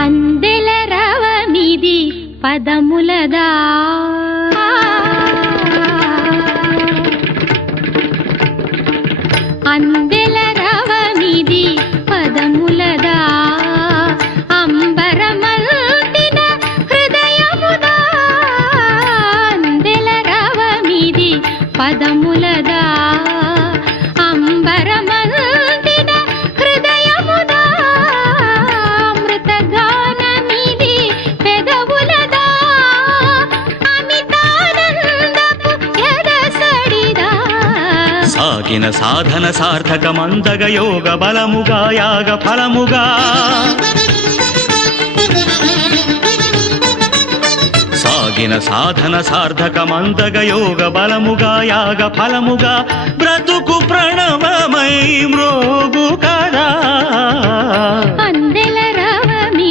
అందెల రవమిది పదములదా అందెల రవమిది పదములదా అంబరమల్తిన హృదయముదా అందెల రవమిది పదములదా అంబరమల్తిన హృదయముదా అమృతగానమిది పెదవులదా అమితానందపు ఎదసడిదా సాగిన సాధన సార్థకమందగ యోగ బలముగా యాగ ఫలముగా సాగిన సాధన సార్థకమందగ యోగ బలముగా యాగ ఫలముగా బ్రతుకు ప్రణవమై మ్రోగు కదా అందెల